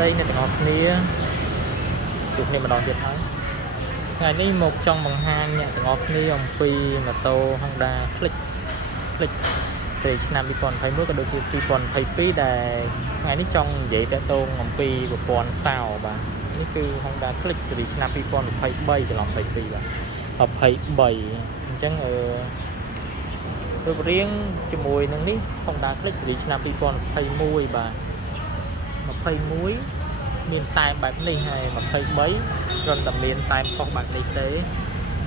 đây này ngọt nia chụp này mà đòn thiệt thôi ngàyนี้một trong bằng hai nhẹ ngọt nia ông phi mà tô Honda Click Click thì năm đi còn thấy nước có đôi khi còn thấy phí đài ngàyนี้trong vậy đã tô ông phi của con sao bàนี่คือ Honda Click สิริឆ្នាំ2023ច្រឡំ22បាទ23ចឹងរូបរាងជាមួយនឹងនេះ Honda Click សិរីឆ្នាំ2021បាទ21មានតែបែបនេះហើយ23រំតែមានតែខុសបែបនេះទេ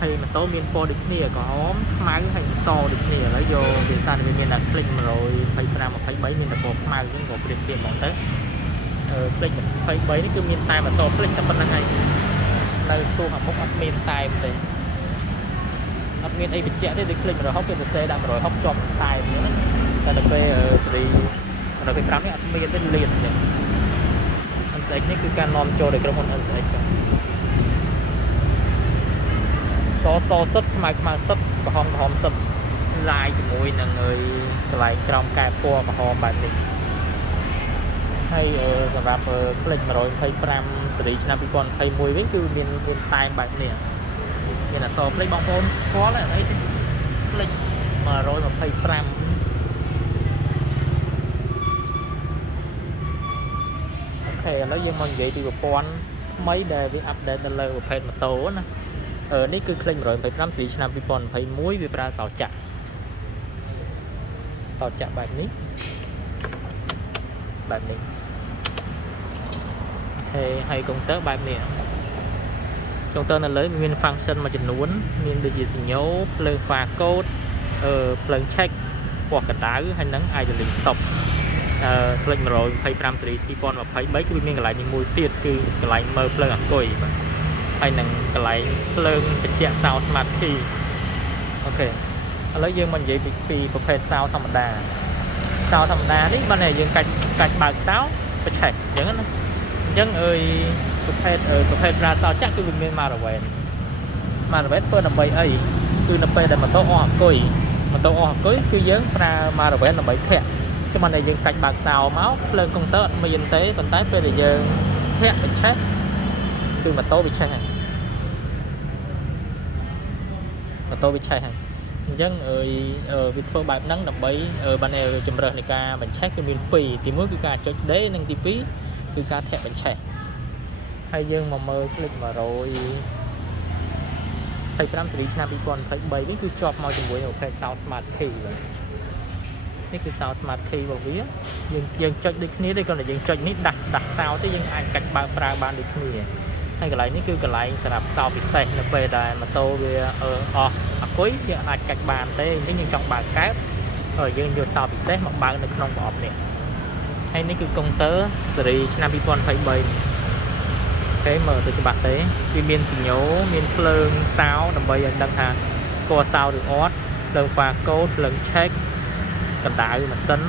ហើយម៉ូតូមានពណ៌ដូចគ្នាក្រហមខ្មៅហើយសដូចគ្នាឥឡូវយកវាសារវាមានតែ Click 125 23មានតែពណ៌ខ្មៅហ្នឹងក៏ប្រៀបធៀបមកទៅClick 23នេះគឺមានតែម៉ូតូ Click តែប៉ុណ្្នឹងហើយនៅទូខាងមុខអត់មានតែទេអត់មានអីបញ្ជាក់ទេដូច Click 160ពេលទៅសេដាក់160ជាប់តែអញ្ចឹងតែដល់ពេលសេរីដល់ពេល5នេះអត់មានទេលៀនទេ NSX នេះគឺការនាំចូលដោយក្រុមហ៊ុន NSX សសិតខ្មៅសិតក្រហមសិតឡាយជាមួយនឹងកន្លែងក្រោមកែពណ៌ក្រហមបែបនេះហើយសម្រាប់ Click 125សេរីឆ្នាំ2021វិញគឺមានតែបែបនេះមានអក្សរ Click បងប្អូនស្គាល់ហើយអី Click 125ឥឡូវយើងមកនិយាយពីប្រព័ន្ធថ្មីដែលវាអាប់ដេតទៅលើប្រភេទម៉ូតូណានេះគឺ Click 125សេរីឆ្នាំ2021វាប្រើសោចាក់បែបនេះហើយកុងទ័របែបនេះកុងទ័រនៅលើមាន function មួយចំនួនមានដូចជាសញ្ញោភ្លើង pha code ភ្លើង check ពណ៌កណ្ដៅហើយនឹង idling stop Click 125សេរី2023គឺមានកន្លែងមួយទៀតគឺកន្លែងមើលភ្លើងអង្គុយបាទហើយនឹងកន្លែងភ្លើងបញ្ជាក់ sound smart key អូខេឥឡូវយើងមកនិយាយពីប្រភេទ sound ធម្មតានេះបានតែយើងកាច់បើក sound បញ្ឆេះអញ្ចឹងណាអញ្ចឹងប្រភេទប្រើ sound ចាក់គឺវាមាន Maravet ធ្វើដើម្បីអីគឺនៅពេលដែលម៉ូតូអស់អង្គុយគឺយើងប្រើ Maravet ដើម្បីធាក់ចាំតែយើងកាច់បើកសោមកភ្លើងកុងទ័រអត់មានទេប៉ុន្តែពេលដែលយើងធាក់បញ្ឆេះគឺម៉ូតូវាឆេះហើយអញ្ចឹងវាធ្វើបែបហ្នឹងដើម្បីបានជំរើសនៃការបញ្ឆេះគឺមាន2ទី1គឺការចុចដេនិងទី2គឺការធាក់បញ្ឆេះហើយយើងមកមើល Click 125សេរីឆ្នាំ2023វិញគឺជាប់មកជាមួយនឹងប្រភេទ Sound Smart Key នេះគឺ Sound Smart Key របស់វាយើងចុចដូចគ្នាទេគ្រាន់តែយើងចុចនេះដាក់ Sound ទេយើងអាចកាច់បើកប្រើបានដូចគ្នាហើយកន្លែងនេះគឺកន្លែងសម្រាប់ Sound ពិសេសនៅពេលដែលម៉ូតូវាអស់អង្គុយយើងអាចកាច់បានទេអញ្ចឹងយើងចង់បើកកែបយើងយក Sound ពិសេសមកបើកនៅក្នុងប្រអប់នេះហើយនេះគឺកុងទ័រសេរីឆ្នាំ2023គេមើលទៅច្បាស់ទេវាមានសញ្ញោមានភ្លើង Sound ដើម្បីឲ្យដឹងថាស្គាល់ Sound ឬអត់ភ្លើង pha code ភ្លើង check កណ្ដៅម៉ាស៊ីន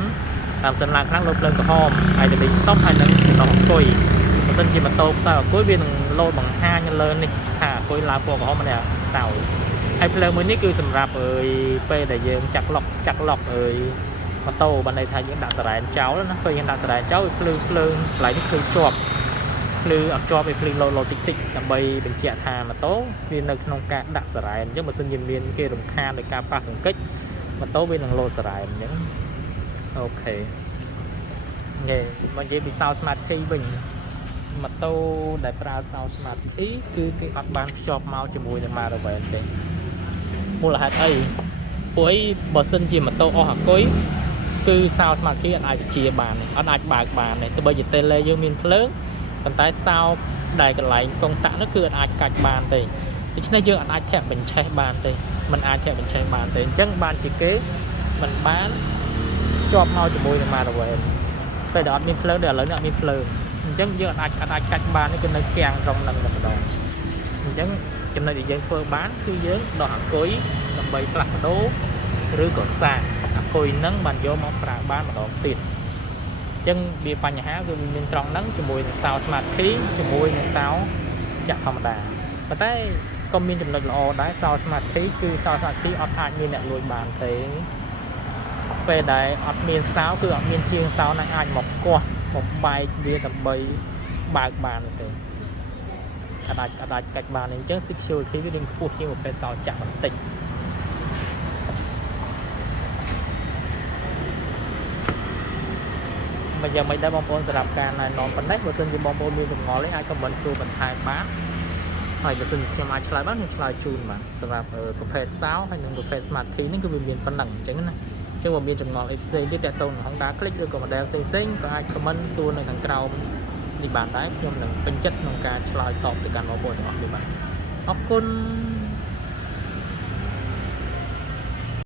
តាមសិនឡើងខ្លាំងលោតភ្លើងក្រហមហើយទៅវិញ stop ហើយនឹងចំណុចអង្គុយបើសិនជាម៉ូតូខ្សោយអង្គុយវានឹងលោតបង្ហាញលើនេះថាអង្គុយឡើងពណ៌ក្រហមនេះខ្សោយហើយភ្លើងមួយនេះគឺសម្រាប់ពេលដែលយើងចាក់ឡុកម៉ូតូបានន័យថាយើងដាក់សារ៉ែនចោលណាពេលយើងដាក់សារ៉ែនចោលវាភ្លើងកន្លែងនេះភ្លើងជាប់ភ្លើងអត់ជាប់វាភ្លើងលោតតិចដើម្បីបញ្ជាក់ថាម៉ូតូវានៅក្នុងការដាក់សារ៉ែនអញ្ចឹងបើសិនជាមានគេរំខានដោយការប៉ះទង្គិចម៉ូតូវានឹងលោតសារ៉ែនអញ្ចឹងអូខេមកនិយាយពី Sound Smart Key វិញម៉ូតូដែលប្រើ Sound Smart Key គឺគេអត់បានភ្ជាប់មកជាមួយនឹង Maravet ទេមូលហេតុអីពួកអីបើសិនជាម៉ូតូអស់អង្គុយគឺ Sound Smart Key អាចបញ្ជាបានអត់អាចបើកបានទេទោះបីជា tele យើងមានភ្លើងប៉ុន្តែ Sound ដែលកន្លែងកុងតាក់នោះគឺអាចកាច់បានទេដូច្នេះយើងអាចធាក់បញ្ឆេះបានទេมันអាចធាក់បញ្ឆេះបានទេអញ្ចឹងបានជាគេមិនបានជាប់មកជាមួយនឹង Maravet ពេលដែលអត់មានភ្លើងដែលឥឡូវនេះអត់មានភ្លើងអញ្ចឹងយើងអាចកាច់បានគឺនៅគាំងក្នុងនឹងតែម្ដងអញ្ចឹងចំណុចដែលយើងធ្វើបានគឺយើងដោះអង្គុយដើម្បីផ្លាស់ប្ដូរឬក៏សាកអង្គុយនឹងបានយកមកប្រើបានម្ដងទៀតអញ្ចឹងវាបញ្ហាគឺមានត្រង់ហ្នឹងជាមួយនឹង Sound Smart Key ជាមួយនឹង Sound ចាក់ធម្មតាប៉ុន្តែក៏មានចំណុចល្អដែរ Sound Smart Key គឺ Sound Smart Key អត់អាចមានអ្នកលួចបានទេពេលដែលអត់មាន Sound គឺអត់មានជាង Sound នឹងអាចមកគាស់បំបែកវាដើម្បី បើកបានទេអាចកាច់បានអញ្ចឹង security វានឹងខ្ពស់ជាងប្រភេទសោចាក់បន្តិចមិនយ៉ាងមិនដែរបងប្អូនសម្រាប់ការណែនាំប៉ុណ្ណេះបើសិនជាបងប្អូនមានចម្ងល់ទេអាច comment សួរបន្ថែមបានហើយបើសិនជាខ្ញុំអាចឆ្លើយបានខ្ញុំឆ្លើយជូនបាទសម្រាប់ប្រភេទសោហើយនិងប្រភេទ smart key ហ្នឹងគឺវាមានប៉ុណ្ណឹងអញ្ចឹងណាចឹងបើមានចម្ងល់អីផ្សេងទៀតតាក់ទងនឹង Honda Click ឬក៏ model ផ្សេងៗក៏អាច comment សួរនៅខាងក្រោមនេះបានដែរខ្ញុំនឹងពេញចិត្តក្នុងការឆ្លើយតបទៅកាន់បងប្អូនទាំងអស់គ្នាបាទអរគុណ